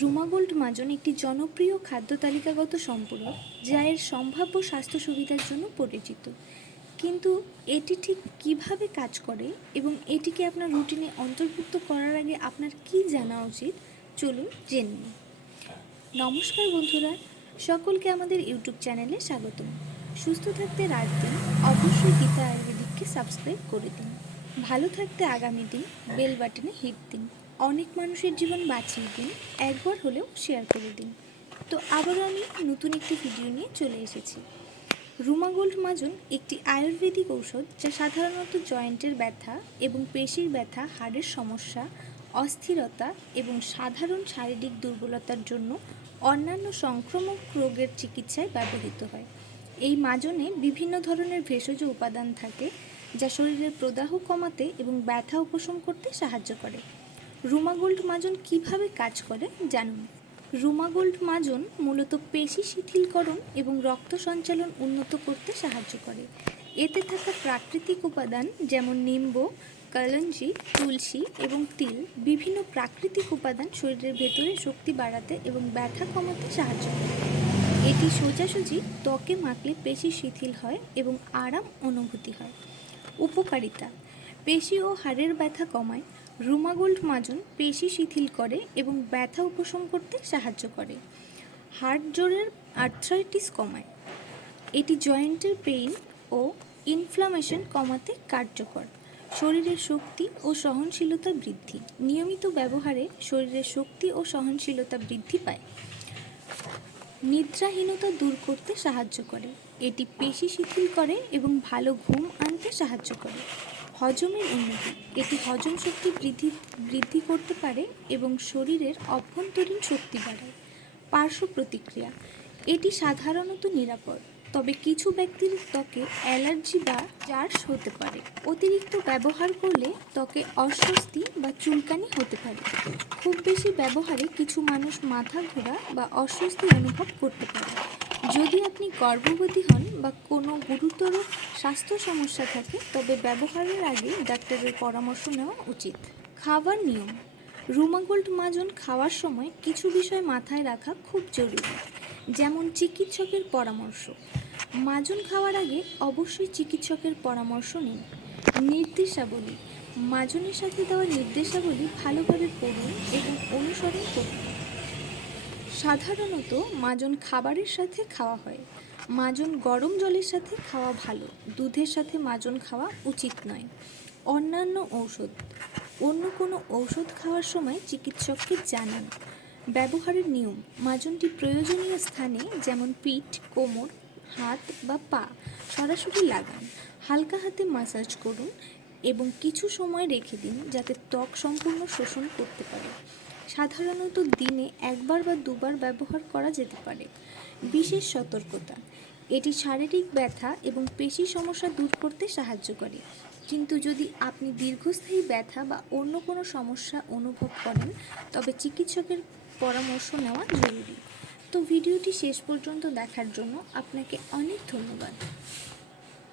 Ruma gold মাজন একটি জনপ্রিয় খাদ্য তালিকাগত সম্পূরক যা এর সম্ভাব্য স্বাস্থ্য সুবিধার জন্য পরিচিত। কিন্তু এটি ঠিক কীভাবে কাজ করে এবং এটিকে আপনার রুটিনে অন্তর্ভুক্ত করার আগে আপনার কি জানা উচিত, চলুন জেনে নমস্কার বন্ধুরা, সকলকে আমাদের ইউটিউব চ্যানেলে স্বাগতম। সুস্থ থাকতে রাত দিন অবশ্যই গীতা আয়ুর্বেদিককে সাবস্ক্রাইব করে দিন। ভালো থাকতে আগামী দিন, বেল বাটনে হিট দিন। অনেক মানুষের জীবন বাঁচিয়ে দিন, একবার হলেও শেয়ার করে দিন। তো আবারও আমি নতুন একটি ভিডিও নিয়ে চলে এসেছি। রুমা গোল্ড মাজন একটি আয়ুর্বেদিক ঔষধ যা সাধারণত জয়েন্টের ব্যথা এবং পেশির ব্যথা, হাড়ের সমস্যা, অস্থিরতা এবং সাধারণ শারীরিক দুর্বলতার জন্য অন্যান্য সংক্রমক রোগের চিকিৎসায় ব্যবহৃত হয়। এই মাজনে বিভিন্ন ধরনের ভেষজ উপাদান থাকে যা শরীরের প্রদাহ কমাতে এবং ব্যথা উপশম করতে সাহায্য করে। রুমা গোল্ড মাজন কীভাবে কাজ করে জানুন। রুমা গোল্ড মাজন মূলত পেশি শিথিলকরণ এবং রক্ত সঞ্চালন উন্নত করতে সাহায্য করে। এতে থাকা প্রাকৃতিক উপাদান যেমন নিম্ব, কলঞ্জি, তুলসী এবং তিল বিভিন্ন প্রাকৃতিক উপাদান শরীরের ভেতরে শক্তি বাড়াতে এবং ব্যথা কমাতে সাহায্য করে। এটি সোজাসুজি ত্বকে মাখলে পেশি শিথিল হয় এবং আরাম অনুভূতি হয়। উপকারিতা, পেশি ও হাড়ের ব্যথা কমায় রুমাগোল্ড মাজন পেশি শিথিল করে এবং ব্যথা উপশম করতে সাহায্য করে। হাড় জোড়ের আর্থ্রাইটিস কমায়। এটি জয়েন্টের পেইন ও ইনফ্লামেশন কমাতে কার্যকর। শরীরের শক্তি ও সহনশীলতা বৃদ্ধি। নিয়মিত ব্যবহারে শরীরের শক্তি ও সহনশীলতা বৃদ্ধি পায়। নিদ্রাহীনতা দূর করতে সাহায্য করে। এটি পেশি শিথিল করে এবং ভালো ঘুম আনতে সাহায্য করে। হজমের উন্নতি। এটি হজম শক্তি বৃদ্ধি বৃদ্ধি করতে পারে এবং শরীরের অভ্যন্তরীণ শক্তি বাড়ায়। পার্শ্ব প্রতিক্রিয়া। এটি সাধারণত নিরাপদ, তবে কিছু ব্যক্তির ত্বকে অ্যালার্জি বা জার্স হতে পারে। অতিরিক্ত ব্যবহার করলে ত্বকে অস্বস্তি বা চুলকানি হতে পারে। খুব বেশি ব্যবহারে কিছু মানুষ মাথা ঘোরা বা অস্বস্তি অনুভব করতে পারে। যদি আপনি গর্ভবতী হন বা কোনো গুরুতর স্বাস্থ্য সমস্যা থাকে, তবে ব্যবহারের আগে ডাক্তারের পরামর্শ নেওয়া উচিত। খাবার নিয়ম। রুমাগোল্ড মাজন খাওয়ার সময় কিছু বিষয় মাথায় রাখা খুব জরুরি, যেমন চিকিৎসকের পরামর্শ। মাজন খাওয়ার আগে অবশ্যই চিকিৎসকের পরামর্শ নিন। নির্দেশাবলী। মাজনের সাথে দেওয়া নির্দেশাবলী ভালোভাবে পড়ুন এবং অনুসরণ করুন। সাধারণত মাজন খাবারের সাথে খাওয়া হয়। মাজন গরম জলের সাথে খাওয়া ভালো, দুধের সাথে মাজন খাওয়া উচিত নয়। অন্যান্য ঔষধ, অন্য কোনো ঔষধ খাওয়ার সময় চিকিৎসককে জানান। ব্যবহারের নিয়ম, মাজনটি প্রয়োজনীয় স্থানে যেমন পিঠ, কোমর, হাত বা পা সরাসরি লাগান, হালকা হাতে মাসাজ করুন এবং কিছু সময় রেখে দিন যাতে ত্বক সম্পূর্ণ শোষণ করতে পারে। সাধারণত দিনে একবার বা দুবার ব্যবহার করা যেতে পারে। বিশেষ সতর্কতা, এটি শারীরিক ব্যথা এবং পেশি সমস্যা দূর করতে সাহায্য করে। কিন্তু যদি আপনি দীর্ঘস্থায়ী ব্যথা বা অন্য কোনো সমস্যা অনুভব করেন, তবে চিকিৎসকের পরামর্শ নেওয়া জরুরি। তো ভিডিওটি শেষ পর্যন্ত দেখার জন্য আপনাকে অনেক ধন্যবাদ।